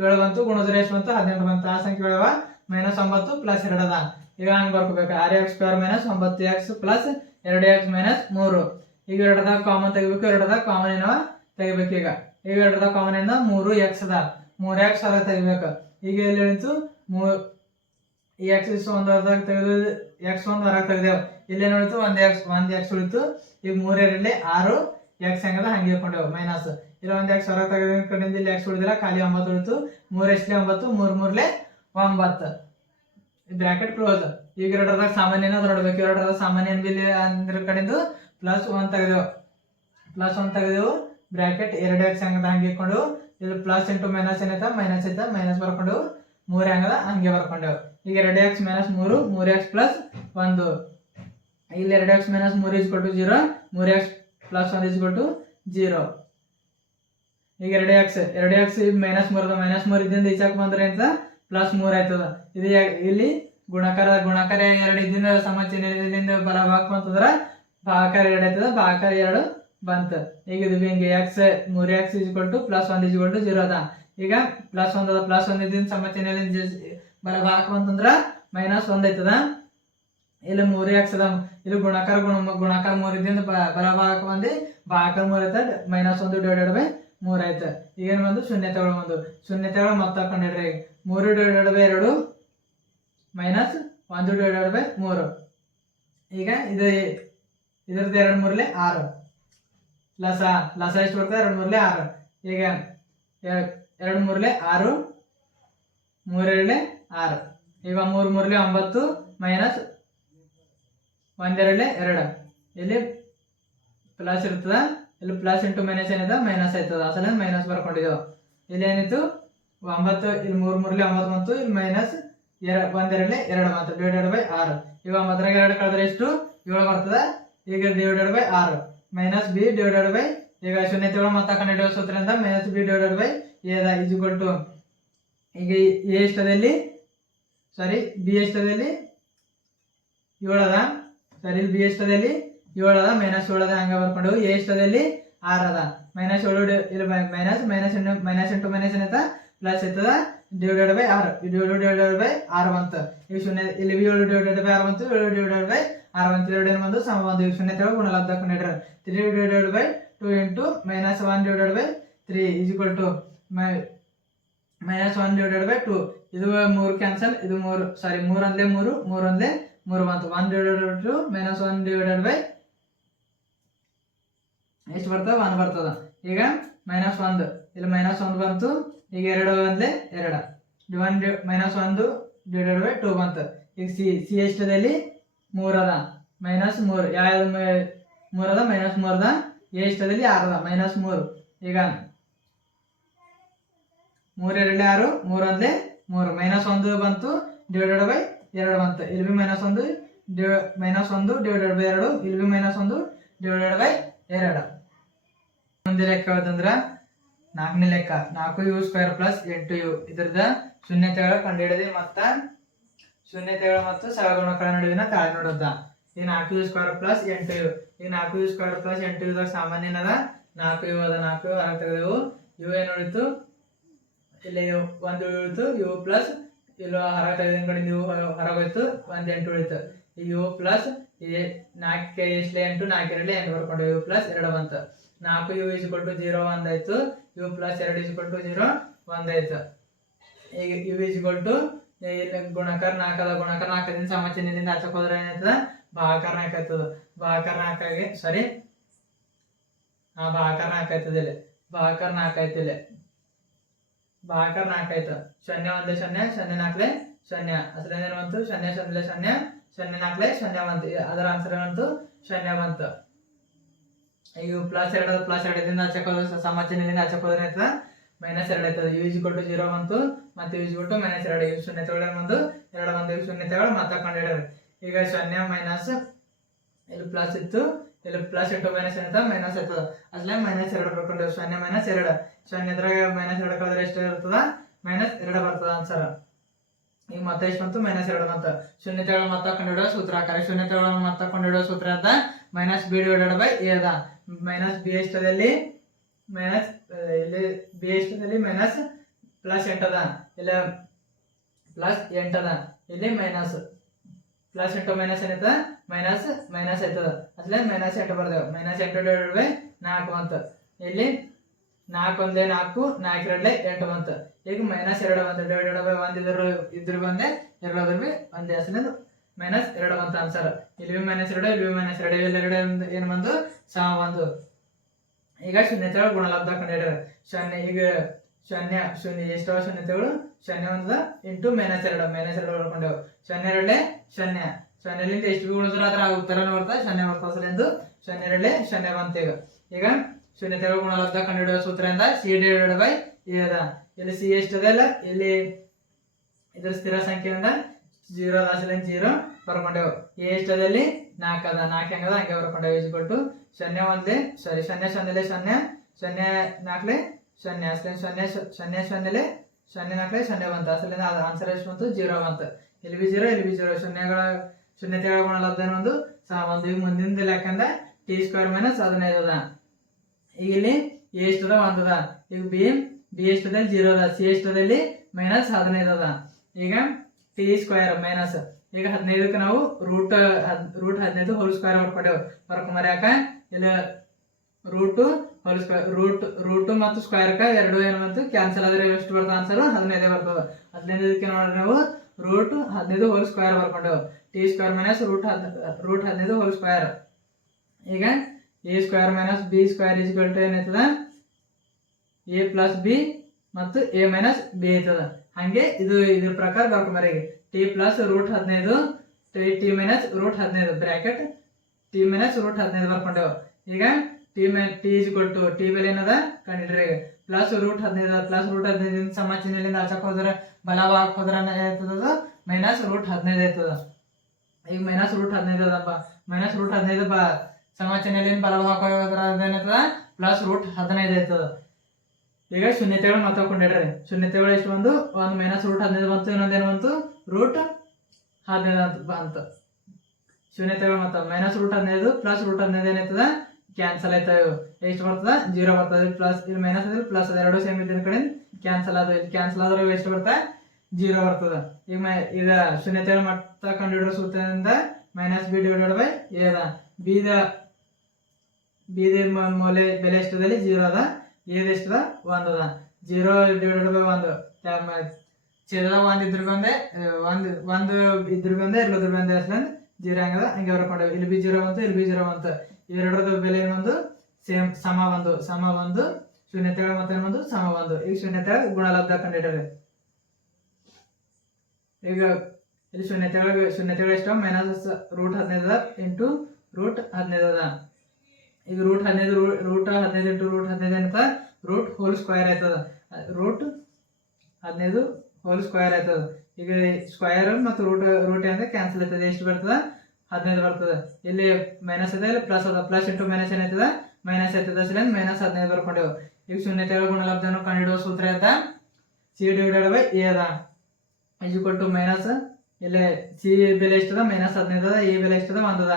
ಏಳು ಬಂತು, ಗುಣಿದ್ರೆ ಎಷ್ಟು ಬಂತು? ಹದಿನೆಂಟು ಬಂತು. ಆ ಸಂಖ್ಯೆ ಒಳಗ ಮೈನಸ್ ಒಂಬತ್ತು ಪ್ಲಸ್ ಎರಡು ಅದ ಈಗ ಹಂಗೆ ಬರ್ಕೋಬೇಕು. ಆರ್ ಎಕ್ಸ್ ಸ್ಕ್ವೇರ್ ಮೈನಸ್ ಒಂಬತ್ತು ಎಕ್ಸ್ ಪ್ಲಸ್ ಎರಡು ಎಕ್ಸ್ ಮೈನಸ್ ಮೂರು. ಈಗ ಎರಡದ ಕಾಮನ್ ತೆಗಿಬೇಕು ಎರಡದ ಕಾಮನ್ ಏನವ ತೆಗಿಬೇಕು ಈಗ. ಈಗ ಎರಡದ ಕಾಮನ್ ಇಂದ ಮೂರು ಎಕ್ಸ್ ಅದ. ಮೂರು ಎಕ್ಸ್ ಅದ ತೆಗಿಬೇಕು. ಈಗ ಎಲ್ಲಿ ಹೇಳಿತು ಮೂರು ಈ ಎಕ್ಸ್ ಒಂದು ಅರ್ಧಕ್ಕೆ ತೆಗೆದು ಎಕ್ಸ್ ಒಂದು ಹೊರಗೆ ತೆಗೆದೇವು. ಇಲ್ಲೇ ಉಳಿತು? ಒಂದ್ ಎಕ್ಸ್ ಒಂದ್ ಎಕ್ಸ್ ಉಳಿತು. ಈಗ ಮೂರರಲ್ಲಿ ಆರು ಎಕ್ಸ್ ಹೆಂಗದ ಹಂಗೆ ಇಟ್ಕೊಂಡೆವು ಮೈನಸ್ ಇಲ್ಲ ಒಂದ್ ಎಕ್ಸ್ ಹೊರ ತೆಗೆದ ಕಡೆಯಿಂದ ಇಲ್ಲಿ ಎಕ್ಸ್ ಉಳಿದಿಲ್ಲ, ಖಾಲಿ ಒಂಬತ್ತು ಉಳಿತು. ಮೂರ್ ಎಷ್ಟ್ಲೆ ಒಂಬತ್ತು? ಮೂರ್ ಮೂರ್ಲೆ ಒಂಬತ್ತು. ಬ್ರಾಕೆಟ್ ಕ್ಲೋಸ್ ಈಗ ಎರಡರದಾಗ ಸಾಮಾನ್ಯನ ನೋಡ್ಬೇಕು? ಎರಡರದ ಸಾಮಾನ್ಯ ಬಿಲ್ ಅಂದ್ರ ಕಡೆದು ಪ್ಲಸ್ ಒನ್ ತೆಗೆದೆವು. ಪ್ಲಸ್ ಒನ್ ತೆಗೆದೆವು. ಬ್ರಾಕೆಟ್ ಎರಡು ಎಕ್ಸ್ ಹೆಂಗದ ಹಂಗೆ ಇಟ್ಕೊಂಡು ಇಲ್ಲಿ ಪ್ಲಸ್ ಇಂಟು ಮೈನಸ್ ಏನೈತ ಮೈನಸ್ ಐತ. ಮೈನಸ್ ಬರ್ಕೊಂಡು ಮೂರ್ ಹೆಂಗದ ಹಂಗೆ ಬರ್ಕೊಂಡೆವು. ಈಗ ಎರಡು ಎಕ್ಸ್ ಮೈನಸ್ ಮೂರು ಮೂರು ಎಕ್ಸ್ ಪ್ಲಸ್ ಒಂದು. ಇಲ್ಲಿ ಎರಡು ಎಕ್ಸ್ ಮೈನಸ್ ಮೂರು ಇಸ್ ಕೊಟ್ಟು ಜೀರೋ ಮೂರ್ ಎಕ್ಸ್ ಪ್ಲಸ್ ಒಂದು ಇಸ್ ಕೊಟ್ಟು ಜೀರೋ ಈಗ ಎರಡು ಎಕ್ಸ್ ಎರಡು ಎಕ್ಸ್ ಮೈನಸ್ ಮೂರದ ಮೈನಸ್ ಮೂರು ಇದ್ದಿಂದ ಈಚಾಕ್ ಬಂದ್ರೆ ಅಂತ ಪ್ಲಸ್ ಮೂರು ಆಯ್ತದ. ಇದು ಇಲ್ಲಿ ಗುಣಕಾರ ಗುಣಕಾರ ಎರಡು ಇದ್ದಿಂದ ಭಾಗಾ ಭಾಗ ಬಂತಂದ್ರ ಭಾಗಕಾರ ಎರಡು ಆಯ್ತದ, ಭಾಗಕಾರ ಎರಡು ಬಂತು. ಈಗ ಇದು ಹಿಂಗೆ? ಎಕ್ಸ್ ಮೂರು x is equal to plus ಒಂದು ಇಸ್ಕೊಲ್ ಕೊಟ್ಟು ಜೀರೋ ಅದ. ಈಗ ಪ್ಲಸ್ ಒಂದ್ ಅದ ಪ್ಲಸ್ ಒಂದ್ ಇದ್ದಿನ ಭಾಗ ಬಂತಂದ್ರ ಮೈನಸ್ ಒಂದ್ ಐತದ? ಇಲ್ಲಿ ಮೂರೇ ಹಾಕ್ಸದ ಇಲ್ಲಿ ಗುಣಕಾರ, ಗುಣ, ಗುಣಕಾರ ಮೂರ್ ಇದ್ದಿಂದ ಬ- ಬರ ಭಾಗಕ್ಕೆ ಬಂದು, ಭಾಗಕ್ಕೆ ಮೂರ್ ಐತ ಮೈನಸ್ ಒಂದು ಡಿವೈಡೆಡ್ ಬೈ ಮೂರ್ ಆಯ್ತ ಈಗೇನ್ ಬಂದು? ಶೂನ್ಯತೆಗಳು ಒಂದು ಶೂನ್ಯತೆಗಳು ಮೊತ್ತ ಹಾಕೊಂಡಿಡ್ರಿ. ಮೂರು ಡಿವೈಡೆಡ್ ಬೈ ಎರಡು ಮೈನಸ್ ಒಂದು ಡಿವೈಡೆಡ್ ಬೈ ಮೂರು. ಈಗ ಇದು ಇದ್ರದ್ದು ಎರಡು ಮೂರ್ಲೆ ಆರು. ಲಸ ಲಸ ಎಷ್ಟು ಬರ್ತದೆ? ಎರಡು ಮೂರ್ಲೆ ಆರು. ಈಗ ಎರಡು ಮೂರ್ಲೆ ಆರು ಮೂರೆರಡ್ಲೆ ಆರು. ಈಗ ಮೂರು ಮೂರ್ಲೆ ಒಂಬತ್ತು ಮೈನಸ್ ಒಂದೆರಡ್ಲೆ ಎರಡು. ಇಲ್ಲಿ ಪ್ಲಸ್ ಇರ್ತದ. ಇಲ್ಲಿ ಪ್ಲಸ್ ಇಂಟು ಮೈನಸ್ ಏನಿದೆ? ಮೈನಸ್ ಆಯ್ತದ. ಅಸಲ ಮೈನಸ್ ಬರ್ಕೊಂಡಿದ್ದೆವು ಇಲ್ಲಿ ಏನಿತ್ತು? ಒಂಬತ್ತು, ಇಲ್ಲಿ ಮೂರು ಮೂರ್ಲೆ ಒಂಬತ್ತು ಮತ್ತು ಇಲ್ಲಿ ಮೈನಸ್ ಎರಡು ಒಂದೆರಡ್ಲೆ ಎರಡು ಮತ್ತು ಡಿವೈಡೆಡ್ ಬೈ ಆರು. ಈಗ ಒಂಬತ್ತರಾಗ ಎರಡು ಕಳೆದ್ರೆ ಎಷ್ಟು? ಏಳು ಬರ್ತದೆ. ಈಗ ಡಿವೈಡೆಡ್ ಬೈ ಆರು. ಮೈನಸ್ ಬಿ ಡಿವೈಡೆಡ್ ಬೈ ಈಗ ಶೂನ್ಯತೆಗಳು ಮತ್ತೆ ಕಂಡುಹಿಡಿಯುವ ಸೂತ್ರದಿಂದ minus b divided by is equal to ಈಗ ಎ ಎಷ್ಟದಲ್ಲಿ ಸಾರಿ ಬಿ ಎಷ್ಟದಲ್ಲಿ ಏಳದ. ಸರಿ, ಇಲ್ಲಿ ಬಿ ಎಷ್ಟದಲ್ಲಿ ಏಳದ ಮೈನಸ್ ಏಳದ, ಹಂಗ ಬರ್ಕೊಂಡು ಎ ಎಷ್ಟದಲ್ಲಿ ಆರ್ ಅದ ಮೈನಸ್ ಏಳು ಇಲ್ಲಿ ಮೈನಸ್ ಮೈನಸ್ ಎಂಟು ಮೈನಸ್ ಎಂಟು ಮೈನಸ್ ಏನೈತ ಪ್ಲಸ್ ಇರ್ತದ ಡಿವೈಡೆಡ್ ಬೈ ಆರ್. ಏಳು ಡಿವೈಡೆಡ್ ಬೈ ಆರ್ ಬಂತು. ಈಗ ಶೂನ್ಯ ಇಲ್ಲಿ ಬಿ ಏಳು ಡಿವೈಡೆಡ್ ಬೈ ಆರ್ ಬಂತು, ಏಳು ಡಿವೈಡೆಡ್ ಬೈ ಆರ್ ಬಂತು. ಎರಡು ಏನು ಬಂದು? ಸಮ ಬಂದು ಈಗ ಶೂನ್ಯ ತೆಳು ಗುಣಲಬ್ಧ ಕೊಂಡಿಡ್ರಿ three divided by two into minus one divided by three is equal to minus one divided by two ಇದು ಮೂರು ಕ್ಯಾನ್ಸಲ್ ಇದು ಮೂರು ಸಾರಿ ಮೂರು ಒಂದೇ ಮೂರು ಮೂರು ಒಂದೇ ಮೂರು ಬಂತು one divided to minus one divided by ಎಷ್ಟು ಬರ್ತದ? ಒನ್ ಬರ್ತದ. ಈಗ ಮೈನಸ್ ಒಂದು. ಇಲ್ಲಿ ಮೈನಸ್ ಒಂದು ಬಂತು. ಈಗ ಎರಡು ಅಂದ್ಲೆ ಎರಡು. ಒನ್ ಮೈನಸ್ ಒಂದು ಡಿವೈಡೆಡ್ ಬೈ ಟೂ ಬಂತು. ಈಗ ಸಿ ಸಿ ಎಷ್ಟದಲ್ಲಿ? ಮೂರು ಅದ. ಮೈನಸ್ ಮೂರು. ಯಾವ ಮೂರದ ಮೈನಸ್ ಮೂರದ ಎ ಎಷ್ಟದಲ್ಲಿ? ಆರು ಅದ. ಮೈನಸ್ ಮೂರು. ಈಗ ಮೂರೆರಡು ಆರು, ಮೂರ ಅಂದ್ಲೆ ಮೂರು. ಮೈನಸ್ ಒಂದು ಬಂತು ಡಿವೈಡೆಡ್ ಬೈ ಎರಡು ಬಂತು. ಇಲ್ಲಿ ಬಿ ಮೈನಸ್ ಒಂದು ಮೈನಸ್ ಒಂದು ಡಿವೈಡೆಡ್ ಬೈ ಎರಡು. ಇಲ್ಲಿ ಬಿ ಮೈನಸ್ ಒಂದು ಡಿವೈಡೆಡ್ ಬೈ ಎರಡು. ಮುಂದೆ ಲೆಕ್ಕ ಯಾವ್ದಂದ್ರೆ ನಾಲ್ಕನೇ ಲೆಕ್ಕ. ನಾಲ್ಕು ಯು ಸ್ಕ್ವೇರ್ ಪ್ಲಸ್ ಎಂಟು ಯು. ಇದ್ರದ ಶೂನ್ಯತೆಗಳ ಕಂಡುಹಿಡಿದೆ ಮತ್ತು ಶೂನ್ಯತೆಗಳು ಮತ್ತು ಸಹಗುಣಗಳ ನಡುವಿನ ತಾಳೆ ನೋಡುತ್ತ ಈ ನಾಲ್ಕು ಯು ಸ್ಕ್ವೇರ್ ಪ್ಲಸ್ ಎಂಟು ಯು. ಈ ನಾಲ್ಕು ಯು ಸ್ಕ್ವೇರ್ ಪ್ಲಸ್ ಎಂಟು ಯುದಾಗ ಸಾಮಾನ್ಯ ಏನದ? ನಾಲ್ಕು ಯು ಅದ ನಾಲ್ಕು ಯು. ಹೊರಗೆ ತೆಗೆದೆವು ಯು ಏನು ಉಳಿತು ಇಲ್ಲಿ ಒಂದು ಉಳಿತು ಯು ಪ್ಲಸ್ ಇಲ್ಲೋ ಹೊರಗೆ ಕಡೆ ನೀವು ಯು ಹೊರಗೋಯ್ತು ಒಂದು ಎಂಟು ಉಳಿತು. ಯು ಪ್ಲಸ್ ನಾಲ್ಕು ಎಷ್ಟೇ ಎಂಟು, ನಾಲ್ಕು ಎರಡೇ ಎಂಟು ಬರ್ಕೊಂಡು ಯು ಪ್ಲಸ್ ಎರಡು ಬಂತು. ನಾಲ್ಕು u is equal to zero ಒಂದಾಯ್ತು. You plus ಎರಡು ಇಸ್ ಕೊಟ್ಟು ಜೀರೋ ಒಂದಾಯ್ತು. ಈಗ ಯು ಇಸ್ ಕೊಟ್ಟು ಗುಣಕಾರ ನಾಲ್ಕದ ಗುಣಕಾರ ನಾಲ್ಕದಿಂದ ಸಮಚಿಹ್ನೆದಿಂದ ಆಚಕ್ ಹೋದ್ರೆ ಏನಾಯ್ತದ? ಭಾಗಾಕಾರ ನಾಲ್ಕು ಆಯ್ತದ. ನಾಲ್ಕಾಗಿ ಸಾರಿ ಆ, ಭಾಗಾಕಾರ ನಾಲ್ಕು ಆಯ್ತದ ಇಲ್ಲಿ. ಭಾಗಾಕಾರ ನಾಲ್ಕು ಇಲ್ಲಿ. ಭಾಗಾಕಾರ ನಾಲ್ಕಾಯ್ತು ಶೂನ್ಯ ಒಂದೇ, ಶೂನ್ಯ ಶೂನ್ಯ ನಾಲ್ಕಲೆ ಶೂನ್ಯ. ಅದ್ರಿಂದ ಏನು ಬಂತು ಶೂನ್ಯ ಶೂನ್ಯ ಶೂನ್ಯ ಶೂನ್ಯ ನಾಲ್ಕಲೆ ಶೂನ್ಯ ಬಂತು ಅದರ ಆನ್ಸರ್ ಏನಂತು ಶೂನ್ಯ ಬಂತು ಈಗ ಪ್ಲಸ್ ಎರಡು ಪ್ಲಸ್ ಹೋದ್ರೆ ಸಮಚಿಹ್ನೆದಿಂದ ಆಚಕ್ ಹೋದ್ರೆ ಆಯ್ತದ? ಮೈನಸ್ ಎರಡು ಆಯ್ತದ. ಯು ಇಸ್ ಟು ಜೀರೋ ಬಂತು. ಮತ್ತೆ ಯು ಕೊಟ್ಟು ಮೈನಸ್ ಎರಡು. ಇವು ಶೂನ್ಯ ಏನು ಬಂದು? ಎರಡು ಬಂದು ಇವು ಶೂನ್ಯತೆಗಳು ಮತ್ತೆ ಕಂಡಿಡ್ರಿ ಈಗ ಶೂನ್ಯ ಮೈನಸ್ ಇಲ್ಲಿ ಪ್ಲಸ್ ಇತ್ತು. ಇಲ್ಲಿ ಪ್ಲಸ್ ಇಂಟು ಮೈನಸ್ ಏನಂತ ಮೈನಸ್ ಆಯ್ತದ ಅಸಲೇ ಮೈನಸ್ ಎರಡು ಬರ್ಕೊಂಡು ಸೊನ್ನೆ ಮೈನಸ್ ಎರಡು. ಶೂನ್ಯದ್ರಾಗ ಮೈನಸ್ ಎರಡು ಕಳೆದ್ರೆ ಎಷ್ಟು ಇರ್ತದ? ಮೈನಸ್ ಎರಡು ಬರ್ತದ ಆನ್ಸರ್ ಈಗ ಮತ್ತೆ ಎಷ್ಟು ಬಂತು? ಮೈನಸ್ ಎರಡು ಅಂತ ಶೂನ್ಯ ತೆಳ ಮತ್ತ ಕಂಡುಹಿಡುವ ಸೂತ್ರ ಆಕಾರ. ಶೂನ್ಯ ತೆಳ ಮತ್ತ ಕಂಡುಹಿಡುವ ಸೂತ್ರ ಅಂತ minus b divided by a ಅದ. ಮೈನಸ್ ಬಿ ಎಷ್ಟದಲ್ಲಿ? ಮೈನಸ್ ಇಲ್ಲಿ ಬಿ ಎಷ್ಟದಲ್ಲಿ? ಮೈನಸ್ ಪ್ಲಸ್ ಎಂಟದ ಇಲ್ಲ ಪ್ಲಸ್ ಎಂಟದ ಇಲ್ಲಿ ಮೈನಸ್ ಪ್ಲಸ್ ಎಂಟು ಮೈನಸ್ ಏನೈತೆ ಮೈನಸ್ ಮೈನಸ್ ಆಯ್ತದ. ಅಸಲೇ ಮೈನಸ್ ಎಂಟು ಬರ್ದೇವು. ಮೈನಸ್ ಎಂಟು ಬೈ ನಾಲ್ಕು ಬಂತು ಇಲ್ಲಿ ನಾಲ್ಕು ಒಂದೇ ನಾಲ್ಕು ನಾಲ್ಕು ಎರಡಲೆ ಎಂಟು ಬಂತು ಈಗ ಮೈನಸ್ ಎರಡು ಬಂತು ಡಿವೈಡ್ ಬೈ ಒಂದು ಇದ್ರ ಇದ್ರ ಬಂದೆ ಎರಡು ಬಿ ಒಂದೇ ಅಸಲಿಂದ ಮೈನಸ್ ಎರಡು ಬಂತು ಆನ್ಸರ್ ಇಲ್ಲಿ ಬಿ ಮೈನಸ್ ಎರಡು, ಇಲ್ಲಿ ಬಿ ಮೈನಸ್ ಎರಡು. ಇಲ್ಲಿ ಎರಡು ಏನು ಬಂದು? ಸಮ ಒಂದು ಈಗ ಶೂನ್ಯತೆಗಳು ಗುಣಲಬ್ಧ ಕಂಡಿಡ್ರಿ ಶೂನ್ಯ, ಈಗ ಶೂನ್ಯ ಶೂನ್ಯ, ಎಷ್ಟೋ ಶೂನ್ಯತೆಗಳು? ಶೂನ್ಯ ಒಂದ ಇಂಟು ಮೈನಸ್ ಎರಡು. ಮೈನಸ್ ಎರಡು ಬರ್ಕೊಂಡೆವು ಶೂನ್ಯ ಎರಡಲೆ ಶೂನ್ಯ. ಶೂನ್ಯಲಿಂದ ಎಷ್ಟು ಬಿ ಉಳಿದ್ರೆ ಅದ್ರ ಉತ್ತರ ಬರ್ತಾ ಶೂನ್ಯ ಬರ್ತಾ ಎಂದು ಶೂನ್ಯ ಎರಡಲೆ ಶೂನ್ಯ ಬಂತು ಈಗ ಶೂನ್ಯತೆಗಳು ಗುಣಲಬ್ಧ ಕಂಡುಹಿಡಿಯುವ ಸೂತ್ರದಿಂದ ಸಿ ಡಿವೈಡೆಡ್ ಬೈ ಎ ಅದ. ಇಲ್ಲಿ ಸಿ ಎಷ್ಟದಲ್ಲ ಇಲ್ಲಿ ಇದರ ಸ್ಥಿರ ಸಂಖ್ಯೆಯಿಂದ ಜೀರೋ ದಾಸಲಿಂದ ಜೀರೋ ಬರ್ಕೊಂಡೆವು. ಎ ಎಷ್ಟದಲ್ಲಿ ನಾಲ್ಕು ಅದ. ನಾಲ್ಕು ಹೆಂಗದ ಹಂಗೆ ಬರ್ಕೊಂಡೆವು. ಇಸ್ ಕೊಟ್ಟು ಶೂನ್ಯ ಒಂದೇ ಸಾರಿ ಶೂನ್ಯ, ಶನ್ಯಲೆ ಶೂನ್ಯ ಶೂನ್ಯ ನಾಲ್ಕಲೆ ಶೂನ್ಯ ಅಸಲಿಂದ ಸೊನ್ನೆ ಸೊನ್ನೆ ಸೊನ್ನೆಲೆ ಸೊನ್ನೆ ನಾಲ್ಕಲೆ ಸೊನ್ನೆ ಬಂತು. ಅಸಲಿಂದ ಆನ್ಸರ್ ಎಷ್ಟು ಬಂತು? ಜೀರೋ ಬಂತು. ಇಲ್ಲಿ ಬಿ ಜೀರೋ, ಇಲ್ಲಿ ಬಿ ಜೀರೋ. ಸೊನ್ನೆಗಳ ಶೂನ್ಯತೆಗಳ ಗುಣಲಬ್ಧ ಒಂದು ಸಹ ಒಂದು. ಈಗ ಮುಂದಿನ ಲೆಕ್ಕಂದ ಟಿ ಸ್ಕ್ವೇರ್ ಮೈನಸ್ ಹದಿನೈದು ಅದ. ಈಗ ಇಲ್ಲಿ ಎ ಎಷ್ಟದ? ಒಂದದ ಈಗ ಬಿ ಬಿ ಎಷ್ಟದಲ್ಲಿ ಜೀರೋ ಅದ? ಸಿ ಎಷ್ಟದಲ್ಲಿ ಮೈನಸ್ ಹದಿನೈದು ಅದ. ಈಗ ಟಿ ಸ್ಕ್ವೇರ್ ಮೈನಸ್. ಈಗ ಹದಿನೈದಕ್ಕೆ ನಾವು ರೂಟ್ ರೂಟ್ ಹದಿನೈದು ಹೋಲ್ ಸ್ಕ್ವೇರ್ ಹೊಡ್ಕೊಂಡೇವು. ಬರ್ಕೊಂಬರ ಯಾಕ ಇಲ್ಲ root whole square root root ಮತ್ತು ಸ್ಕ್ವೇರ್ಕ ಎರಡು ಏನು ಬಂತು? ಕ್ಯಾನ್ಸಲ್ ಆದ್ರೆ ಎಷ್ಟು ಬರ್ತದೆ ಆನ್ಸರ್ ಹದಿನೈದೇ ಬರ್ತದೆ ಇದಕ್ಕೆ ನೋಡ್ರಿ ನಾವು. ರೂಟ್ ಹದಿನೈದು ಹೋಲ್ ಸ್ಕ್ವೇರ್ ಬರ್ಕೊಂಡೆವು. ಟಿ ಸ್ಕ್ವೇರ್ ಮೈನಸ್ ರೂಟ್ ಹದ್ ರೂಟ್ ಹದಿನೈದು ಹೋಲ್ ಸ್ಕ್ವೇರ್ ಈಗ a square minus b square is equal to ಏನಾಯ್ತದ? A plus B ಮತ್ತು ಎ ಮೈನಸ್ ಬಿ ಐತದ ಹಾಗೆ ಇದು, ಇದ್ರ ಪ್ರಕಾರ ಬರ್ಕೊಂಬರಿ ಟಿ ಪ್ಲಸ್ ರೂಟ್ ಹದಿನೈದು ಟಿ ಟಿ ಮೈನಸ್ ರೂಟ್ ಹದಿನೈದು. ಬ್ರ್ಯಾಕೆಟ್ ಟಿ ಮೈನಸ್ ರೂಟ್ ಹದಿನೈದು ಬರ್ಕೊಂಡೆವು. ಈಗ ಟಿ ಮೇಲೆ ಟಿ ಇಸ್ ಟು ಟಿ ಮೇಲೆ ಏನದ? ಕಂಡಿಡ್ರಿ. ಪ್ಲಸ್ ರೂಟ್ ಹದಿನೈದು ಪ್ಲಸ್ ರೂಟ್ ಹದಿನೈದು ಸಮಾಚಿನಲ್ಲಿಂದ ಆಚಕ್ ಹೋದ್ರೆ ಬಲವಾಗಿ ಹೋದ್ರೆ ಏನಾಯ್ತದ ಮೈನಸ್ ರೂಟ್ ಹದಿನೈದು ಆಯ್ತದ. ಈಗ ಮೈನಸ್ ರೂಟ್ ಹದಿನೈದು ಅದಪ್ಪ. ಮೈನಸ್ ರೂಟ್ ಹದಿನೈದು ಬ ಸಮಾಚಿನಲ್ಲಿ ಬಲವ ಹಾಕೋದ್ರ ಪ್ಲಸ್ ರೂಟ್ ಹದಿನೈದು ಆಯ್ತದ. ಈಗ ಶೂನ್ಯತೆಗಳು ಮಾತಾಡ್ಕೊಂಡಿಡ್ರಿ ಶೂನ್ಯತೆಗಳು ಎಷ್ಟು ಬಂದು? ಒಂದು ಮೈನಸ್ ರೂಟ್ ಹದಿನೈದು ಬಂತು ಇನ್ನೊಂದೇನು ಬಂತು? ರೂಟ್ ಹದಿನೈದು ಅಂತ ಬಂತು. ಶೂನ್ಯತೆಗಳು ಮತ್ತ ಮೈನಸ್ ರೂಟ್ ಹದಿನೈದು ಪ್ಲಸ್ ರೂಟ್ ಹದಿನೈದು ಏನಾಯ್ತದ ಕ್ಯಾನ್ಸಲ್ ಆಯ್ತಾವ ಎಷ್ಟು ಬರ್ತದ. ಜೀರೋ ಬರ್ತದೆ. ಪ್ಲಸ್ ಇಲ್ಲಿ ಮೈನಸ್ ಆದ್ರೆ ಪ್ಲಸ್ ಅದ ಎರಡು ಸೇಮ್ ಇದ್ದ ಕಡೆ ಕ್ಯಾನ್ಸಲ್ ಆದ ಕ್ಯಾನ್ಸಲ್ ಆದ್ರೆ ಎಷ್ಟು ಬರ್ತದೆ. ಜೀರೋ ಬರ್ತದ. ಈಗ ಮೈ ಶೂನ್ಯ ಶೂನ್ಯತೆಗಳು ಮತ್ತ ಕಂಡುಹಿಡಿಯೋ ಸೂತ್ರದಿಂದ minus b divided by a ಅದ ಬಿದ ಬಿದ ಮೌಲ್ಯ ಬೆಲೆ ಎಷ್ಟದಲ್ಲಿ? ಜೀರೋ ಅದ ಏದ್ ಎಷ್ಟದ? ಒಂದ್ ಅದ ಜೀರೋ ಡಿವೈಡೆಡ್ ಬೈ ಒಂದು. ಛೇದ ಒಂದು ಇದ್ರ ಬಂದೆ ಒಂದು ಒಂದು ಇದ್ರ ಬಂದೆ ಇರ್ಲದ್ರ ಬಂದೆ ಅಷ್ಟಂದ್ ಜೀರೋ ಹೆಂಗದ ಹಂಗೆ ಬರ್ಕೊಂಡೇವಿ ಇಲ್ಲಿ ಬಿ ಜೀರೋ ಬಂತು, ಇಲ್ಲಿ ಬಿ ಜೀರೋ ಬಂತು. ಇವೆರಡರದ ಬೆಲೆ ಏನೊಂದು ಸೇಮ್, ಸಮ ಒಂದು ಸಮ ಒಂದು ಶೂನ್ಯತೆಗಳು ಮತ್ತೆ ಏನೊಂದು ಸಮ ಒಂದು ಈಗ ಶೂನ್ಯತೆಗಳು ಗುಣಲಬ್ಧ ಕಂಡಿಡ್ರಿ ಈಗ ಇಲ್ಲಿ ಶೂನ್ಯತೆಗಳು ಶೂನ್ಯತೆಗಳು ಎಷ್ಟು? ಮೈನಸ್ ರೂಟ್ ಹದಿನೈದು ಇಂಟು ರೂಟ್ ಹದಿನೈದು. ಅದ ಈಗ ರೂಟ್ ಹದಿನೈದು ರೂಟ್ ಹದಿನೈದು ಇಂಟು ರೂಟ್ ಹದಿನೈದು ಏನಂತ ರೂಟ್ ಹೋಲ್ ಸ್ಕ್ವೇರ್ ಆಯ್ತದ. ರೂಟ್ ಹದಿನೈದು ಹೋಲ್ ಸ್ಕ್ವೇರ್ ಆಯ್ತದ. ಈಗ ಸ್ಕ್ವಯರ್ ಮತ್ತು ರೂಟ್ ರೂಟ್ ಅಂದ್ರೆ ಕ್ಯಾನ್ಸಲ್ ಆಯ್ತದೆ. ಎಷ್ಟು ಬರ್ತದ? ಹದಿನೈದು ಬರ್ತದೆ. ಇಲ್ಲಿ ಮೈನಸ್ ಅದ ಇಲ್ಲಿ ಪ್ಲಸ್ ಅದ ಪ್ಲಸ್ ಇಂಟು ಮೈನಸ್ ಏನಾಯ್ತದ? ಮೈನಸ್ ಆಯ್ತದ. ಸಲ ಮೈನಸ್ ಹದಿನೈದು ಬರ್ಕೊಂಡೆವು. ಈಗ ಶೂನ್ಯತೆಗಳ ಗುಣಲಬ್ಧವನ್ನು ಕಂಡುಹಿಡುವ ಸೂತ್ರ ಅಂತ ಸಿ ಡಿವೈಡೆಡ್ ಬೈ ಎ ಅದ. ಈಕ್ವಲ್ ಟು ಮೈನಸ್ ಇಲ್ಲಿ ಸಿ ಬೆಲೆ ಎಷ್ಟದ? ಮೈನಸ್ ಹದಿನೈದು ಅದ. ಎ ಬೆಲೆ ಎಷ್ಟದ? ಒಂದದ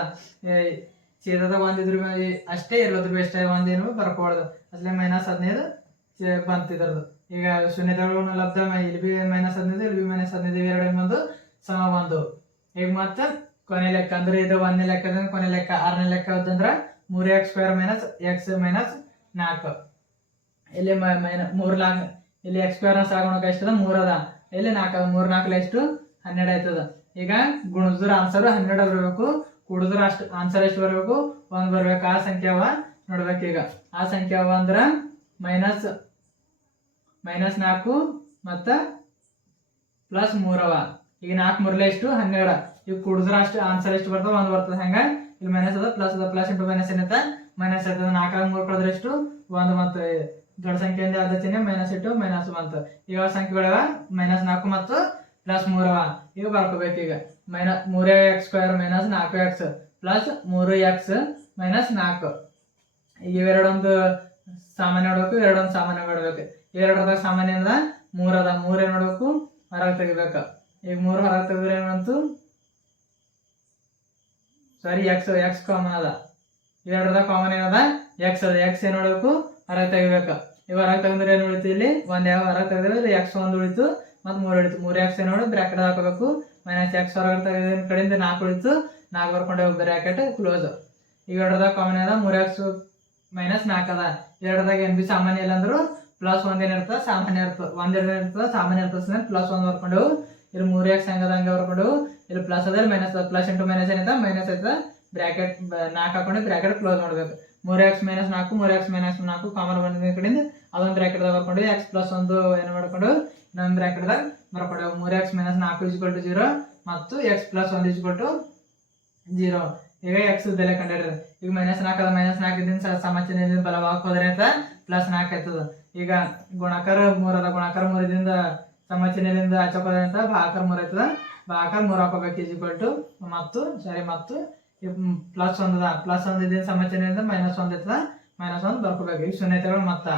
ಅದ. ಒಂದ್ ಇದ್ರ ಬೈ ಅಷ್ಟೇ ಇರೋದ್ರ ಅಷ್ಟೇ ಒಂದೇನು ಬರ್ಕೊಳ್ದು. ಅಸಲೇ ಮೈನಸ್ ಹದಿನೈದು ಬಂತಿದ್ರದ್ದು ಈಗ ಶೂನ್ಯತೆಗಳ ಲಬ್ಧ ಇಲ್ಲಿ ಬಿ ಮೈನಸ್ ಹದಿನೈದು ಇಲ್ಲಿ ಬಿ ಮೈನಸ್ ಹದಿನೈದು ಎರಡು ಒಂದು ಸಮ ಒಂದು. ಈಗ ಮತ್ತೆ ಕೊನೆ ಲೆಕ್ಕ ಅಂದ್ರೆ ಇದು ಒಂದನೇ ಲೆಕ್ಕ ಕೊನೆ ಲೆಕ್ಕ, ಆರನೇ ಲೆಕ್ಕ ಅಂದ್ರೆ ಮೂರು x square minus x minus ನಾಲ್ಕು. ಇಲ್ಲಿ ಮೈನ ಮೂರು ನಾಲ್ಕು ಇಲ್ಲಿ ಎಕ್ಸ್ ಸ್ಕ್ವೇರ್ ಸಾಗೋಣಕ್ಕೆ ಎಷ್ಟದ ಮೂರ್ ಅದ. ಇಲ್ಲಿ ನಾಲ್ಕು ಮೂರು ಮೂರ್ ನಾಲ್ಕು ಎಷ್ಟು? ಹನ್ನೆರಡು ಆಯ್ತದ. ಈಗ ಗುಣದ್ರ ಆನ್ಸರ್ ಹನ್ನೆರಡು ಬರಬೇಕು. ಕುಡಿದ್ರ ಅಷ್ಟು ಆನ್ಸರ್ ಎಷ್ಟು ಬರಬೇಕು? ಒಂದು ಬರ್ಬೇಕು. ಆ ಸಂಖ್ಯೆ ಅವ ನೋಡ್ಬೇಕು ಈಗ. ಆ ಸಂಖ್ಯೆ ಅವ ಅಂದ್ರ ಮೈನಸ್ ಮೈನಸ್ ನಾಲ್ಕು ಮತ್ತು ಪ್ಲಸ್ ಮೂರವ. ಈಗ ನಾಲ್ಕು ಮೂರಲೆ ಎಷ್ಟು? ಹನ್ನೆರಡು. ಈಗ ಕುಡಿದ್ರ ಅಷ್ಟು ಆನ್ಸರ್ ಎಷ್ಟು ಬರ್ತದ? ಒಂದು ಬರ್ತದ. ಹೆಂಗೆ? ಇಲ್ಲಿ ಮೈನಸ್ ಅದ ಪ್ಲಸ್ ಅದ. ಪ್ಲಸ್ ಇಂಟು ಮೈನಸ್ ಏನೈತೆ? ಮೈನಸ್ ಆಯ್ತದ ನಾಲ್ಕು ಮೂರು ಕಳೆದ್ರೆ ಎಷ್ಟು? ಒಂದು ಮತ್ತು ದೊಡ್ಡ ಸಂಖ್ಯೆಯಿಂದ ಅರ್ಧ ಚಿಹ್ನೆ ಮೈನಸ್ ಇಟ್ಟು ಮೈನಸ್ ಬಂತು ಈಗ ಸಂಖ್ಯೆಗಳವ? ಮೈನಸ್ ನಾಲ್ಕು ಮತ್ತು ಪ್ಲಸ್ ಮೂರವ. ಈಗ ಬರ್ಕೋಬೇಕು ಈಗ. ಮೈನಸ್ ಮೂರೇ ಎಕ್ಸ್ ಸ್ಕ್ವೇರ್ ಮೈನಸ್ ನಾಲ್ಕು ಎಕ್ಸ್ ಪ್ಲಸ್ ಮೂರು ಎಕ್ಸ್ ಮೈನಸ್ ನಾಲ್ಕು. ಈಗ ಇವೆರಡೊಂದು ಸಾಮಾನ್ಯ ನೋಡ್ಬೇಕು, ಎರಡೊಂದು ಸಾಮಾನ್ಯ ಮಾಡ್ಬೇಕು. ಎರಡರದಾಗ ಸಾಮಾನ್ಯ ಅದ ಮೂರ್ ಮಾಡ್ಬೇಕು ಹೊರಗೆ ತೆಗಿಬೇಕು. ಈಗ ಮೂರು ಹೊರಗೆ ತೆಗೆದ್ರೆ ಏನಂತು ಸಾರಿ ಎಕ್ಸ್ ಎಕ್ಸ್ ಕಾಮನ್ ಅದ. ಎರಡರದ ಕಾಮನ್ ಏನದ? ಎಕ್ಸ್ ಅದ. ಎಕ್ಸ್ ಏನ್ ಮಾಡ್ಬೇಕು? ಹೊರಗೆ ತೆಗಿಬೇಕು. ಈಗ ಹೊರಗೆ ತೆಗೆದ್ರೆ ಏನು ಉಳಿತು ಇಲ್ಲಿ? ಒಂದು ಯಾವ ಹೊರಗೆ ತೆಗೆದ್ರೆ ಎಕ್ಸ್ ಒಂದು ಉಳಿತು, ಮತ್ತು ಮೂರು ಉಳಿತು. ಮೂರು ಎಕ್ಸ್ ಏನ್ ನೋಡಿ ಬ್ರಾಕೆಟ್ ಹಾಕಬೇಕು. ಮೈನಸ್ ಎಕ್ಸ್ ಹೊರಗೆ ತೆಗೆದ ಕಡೆಯಿಂದ? ನಾಲ್ಕು ಉಳಿತು. ನಾಲ್ಕು ಬರ್ಕೊಂಡೆ ಬ್ರಾಕೆಟ್ ಕ್ಲೋಸ್ ಈಗ ಎರಡರದ ಕಾಮನ್ ಅದ ಮೂರು ಎಕ್ಸ್ ಮೈನಸ್ ನಾಲ್ಕು ಅದ. ಎರಡದಾಗ ಏನ್ ಬಿ ಸಾಮಾನ್ಯ ಇಲ್ಲ ಅಂದ್ರು ಪ್ಲಸ್ ಒಂದ್ ಏನಿರ್ತದ ಸಾಮಾನ್ಯ ಇರ್ತದ. ಒಂದ್ ಎರಡು ಇರ್ತದ, ಸಾಮಾನ್ಯ ಇರ್ತದ. ಪ್ಲಸ್ ಒಂದ್ ಬರ್ಕೊಂಡು ಇಲ್ಲಿ ಮೂರ್ ಎಕ್ಸ್ ಹಂಗದ ಹಂಗೆ ಬರ್ಕೊಂಡು ಇಲ್ಲಿ ಪ್ಲಸ್ ಅದ ಮೈನಸ್ ಪ್ಲಸ್ ಇಂಟು ಮೈನಸ್ ಏನಿದ ಮೈನಸ್ ಐತದ ಬ್ರಾಕೆಟ್ ನಾಲ್ಕು ಹಾಕೊಂಡು ಬ್ರಾಕೆಟ್ ಕ್ಲೋಸ್ ಮಾಡ್ಬೇಕು. ಮೂರ್ ಎಕ್ಸ್ ಮೈನಸ್ ನಾಲ್ಕು, ಮೂರ್ ಎಕ್ಸ್ ಮೈನಸ್ ನಾಲ್ಕು ಕಾಮನ್ ಬಂದ ಕಡೆಯಿಂದ. ಅದೊಂದು ಬ್ರಾಕೆಟ್ ಬರ್ಕೊಂಡು ಎಕ್ಸ್ ಪ್ಲಸ್ ಒಂದು ಏನು ಮಾಡ್ಕೊಂಡು ಇನ್ನೊಂದು ಬ್ರಾಕೆಟ್ ದಾಗ ಬರ್ಕೊಂಡು ಮೂರ್ ಎಕ್ಸ್ ಮೈನಸ್ ನಾಲ್ಕು ಇಸ್ಕೊಲ್ ಟು ಜೀರೋ ಮತ್ತು ಎಕ್ಸ್ ಪ್ಲಸ್ ಒಂದು ಇಸ್ಕೊಲ್ ಟು ಜೀರೋ ಈಗ ಎಕ್ಸ್ ಬೆಲೆ ಕಂಡಿಡ್ರಿ. ಈಗ ಮೈನಸ್ ನಾಲ್ಕು ಅದ ಮೈನಸ್ ನಾಲ್ಕಿದಿಂದ ಸಮಚಿನ ಬಲವಾಗಿ ಹೋದ್ರೆ ಅಂತ ಪ್ಲಸ್ ನಾಲ್ಕು ಆಯ್ತದ. ಈಗ ಗುಣಾಕಾರ ಮೂರು ಅದ ಗುಣಾಕಾರ ಮೂರದಿಂದ ಸಮಚಿಹ್ನೆಯಿಂದ ಆಚಕೋದ್ರೆ ಅಂತ ಭಾಕಾರ ಮೂರು ಆಯ್ತದ. ಭಾಕಾರ ಮೂರು ಹಾಕೋಬೇಕು ಈಸ್ ಈಕ್ವಲ್ ಟು ಮತ್ತು ಸರಿ ಮತ್ತು ಪ್ಲಸ್ ಒಂದದ ಪ್ಲಸ್ ಒಂದ್ ಇದಿಂದ ಸಮಚಿನಿಂದ ಮೈನಸ್ ಒಂದು ಐತದ ಮೈನಸ್ ಒಂದು ಬರ್ಕೋಬೇಕು. ಈಗ ಶೂನ್ಯತೆಗಳು ಮತ್ತ.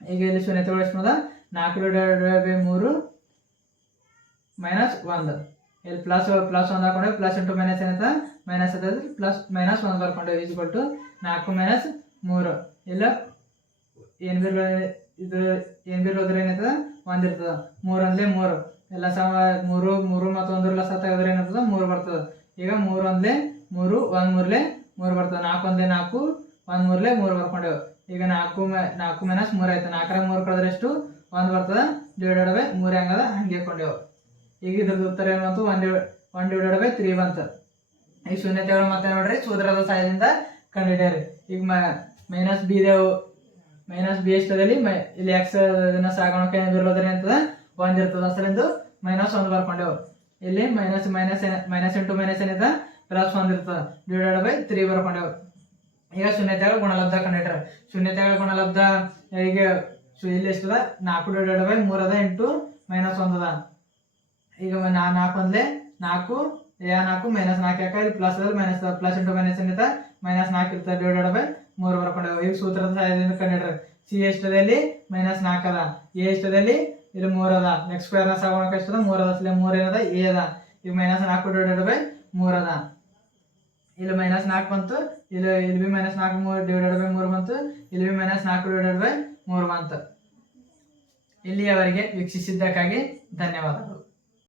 ಈಗ ಇಲ್ಲಿ ಶೂನ್ಯತೆಗಳು ಎಷ್ಟು ನಾಲ್ಕು ಬೈ ಮೂರು ಮೈನಸ್ ಒಂದು. ಇಲ್ಲಿ ಪ್ಲಸ್ ಪ್ಲಸ್ ಒಂದು ಹಾಕೊಂಡೆ ಪ್ಲಸ್ ಇಂಟು ಮೈನಸ್ ಏನಂತ? ಮೈನಸ್ ಅದ ಪ್ಲಸ್ ಮೈನಸ್ ಒಂದು ಬರ್ಕೊಂಡೆ ಈಸ್ ಟು ನಾಲ್ಕು ಮೈನಸ್ ಮೂರು. ಇಲ್ಲ? ಏನು ಬಿ ಇದು ಏನು ಬಿ ಹೋದ್ರೆ ಏನಾಯ್ತದ ಒಂದು ಇರ್ತದ. ಮೂರ್ ಒಂದ್ಲೆ ಮೂರು. ಎಲ್ಲ ಸಮ ಮೂರು ಮೂರು ಮತ್ತು ಒಂದ್ರ ಲಸ ತೆಗೆದ್ರೆ ಏನಾಗ್ತದ ಮೂರು ಬರ್ತದ. ಈಗ ಮೂರು ಒಂದ್ಲೆ ಮೂರು, ಒಂದು ಮೂರ್ಲೆ ಮೂರು ಬರ್ತದ. ನಾಲ್ಕು ಒಂದ್ಲೆ ನಾಲ್ಕು, ಒಂದು ಮೂರ್ಲೆ ಮೂರು ಬರ್ಕೊಂಡೆವು. ಈಗ ನಾಲ್ಕು ನಾಲ್ಕು ಮೈನಸ್ ಮೂರು ಆಯ್ತು. ನಾಲ್ಕರ ಮೂರು ಕಳೆದ್ರೆ ಎಷ್ಟು? ಒಂದ್ ಬರ್ತದ. ಡಿವೈಡೆಡ್ ಬೈ ಮೂರ್ ಹೆಂಗದ ಹಂಗೆ ಹಾಕೊಂಡೇವು. ಈಗ ಇದ್ರದ್ದು ಉತ್ತರ ಏನು ಬಂತು one one divided by three ಬಂತು. ಈ ಶೂನ್ಯತೆಗಳು ಮತ್ತೆ ನೋಡ್ರಿ ಸೂತ್ರದ ಸಹಾಯದಿಂದ ಕಂಡುಹಿಡಿಯಾರಿ ಈಗ ಮೈನಸ್ ಬಿ ದೇವು ಮೈನಸ್ ಬಿ ಎಷ್ಟದಲ್ಲಿ ಮೈ, ಇಲ್ಲಿ ಎಕ್ಸ್ ಇದನ್ನ ಸಾಗಣಕ್ಕೆ ಏನಿರೋದ್ರೆ ಅಂತದ ಒಂದ್ ಇರ್ತದ. ಅಸಲಿಂದು ಮೈನಸ್ ಒಂದು ಬರ್ಕೊಂಡೆವು. ಇಲ್ಲಿ minus minus minus into minus ಏನಿದೆ? ಪ್ಲಸ್ ಒಂದ್ ಇರ್ತದ. ಡಿವೈಡೆಡ್ ಬೈ ತ್ರೀ ಬರ್ಕೊಂಡೆವು. ಈಗ ಶೂನ್ಯತೆಗಳ ಗುಣಲಬ್ಧ ಕಂಡಿಟ್ರ. ಶೂನ್ಯತೆಗಳ ಗುಣಲಬ್ಧ ಈಗ ಇಲ್ಲಿ ಎಷ್ಟದ? ನಾಲ್ಕು ಡಿವೈಡೆಡ್ ಬೈ ಮೂರದ ಇಂಟು ಮೈನಸ್ ಒಂದದ. ಈಗ ನಾ ನಾಲ್ಕು ಒಂದ್ಲೆ ನಾಲ್ಕು, ಯಾ ನಾಲ್ಕು ಮೈನಸ್ ನಾಲ್ಕು ಯಾಕೆ? ಇಲ್ಲಿ ಪ್ಲಸ್ ಅದ್ರ ಮೈನಸ್ ಪ್ಲಸ್ ಇಂಟು ಮೈನಸ್ ಏನಿದೆ ಮೈನಸ್ ನಾಲ್ಕು ಇರ್ತದೆ ಡಿವೈಡೆಡ್ ಬೈ ಮೂರು ಬರ್ಕೊಂಡೇವು ಈಗ ಸೂತ್ರದ ಸಹಾಯದಿಂದ ಕಂಡಿಡ್ರಿ ಸಿ ಎಷ್ಟದಲ್ಲಿ? ಮೈನಸ್ ನಾಲ್ಕು ಅದ. ಎ ಎಷ್ಟದಲ್ಲಿ? ಇಲ್ಲಿ ಮೂರು ಅದ. ನೆಕ್ಸ್ಟ್ ಸ್ಕ್ವೇರ್ನ ಸಾಗೋಣಕ್ಕೆ ಎಷ್ಟದ? ಮೂರ್ ಅದ. ಅಸಲಿ ಮೂರ್ ಏನದ? ಎ ಅದ. ಈಗ ಮೈನಸ್ ನಾಲ್ಕು ಡಿವೈಡೆಡ್ ಬೈ ಮೂರು ಅದ. ಇಲ್ಲಿ ಮೈನಸ್ ನಾಲ್ಕು ಬಂತು. ಇಲ್ಲಿ ಇಲ್ಲಿ ಬಿ ಮೈನಸ್ ನಾಲ್ಕು ಮೂರು ಡಿವೈಡೆಡ್ ಬೈ ಮೂರು ಬಂತು. ಇಲ್ಲಿ ಬಿ ಮೈನಸ್ ನಾಲ್ಕು ಡಿವೈಡೆಡ್ ಬೈ ಮೂರು ಬಂತು. ಇಲ್ಲಿಯವರೆಗೆ ವೀಕ್ಷಿಸಿದ್ದಕ್ಕಾಗಿ ಧನ್ಯವಾದಗಳು.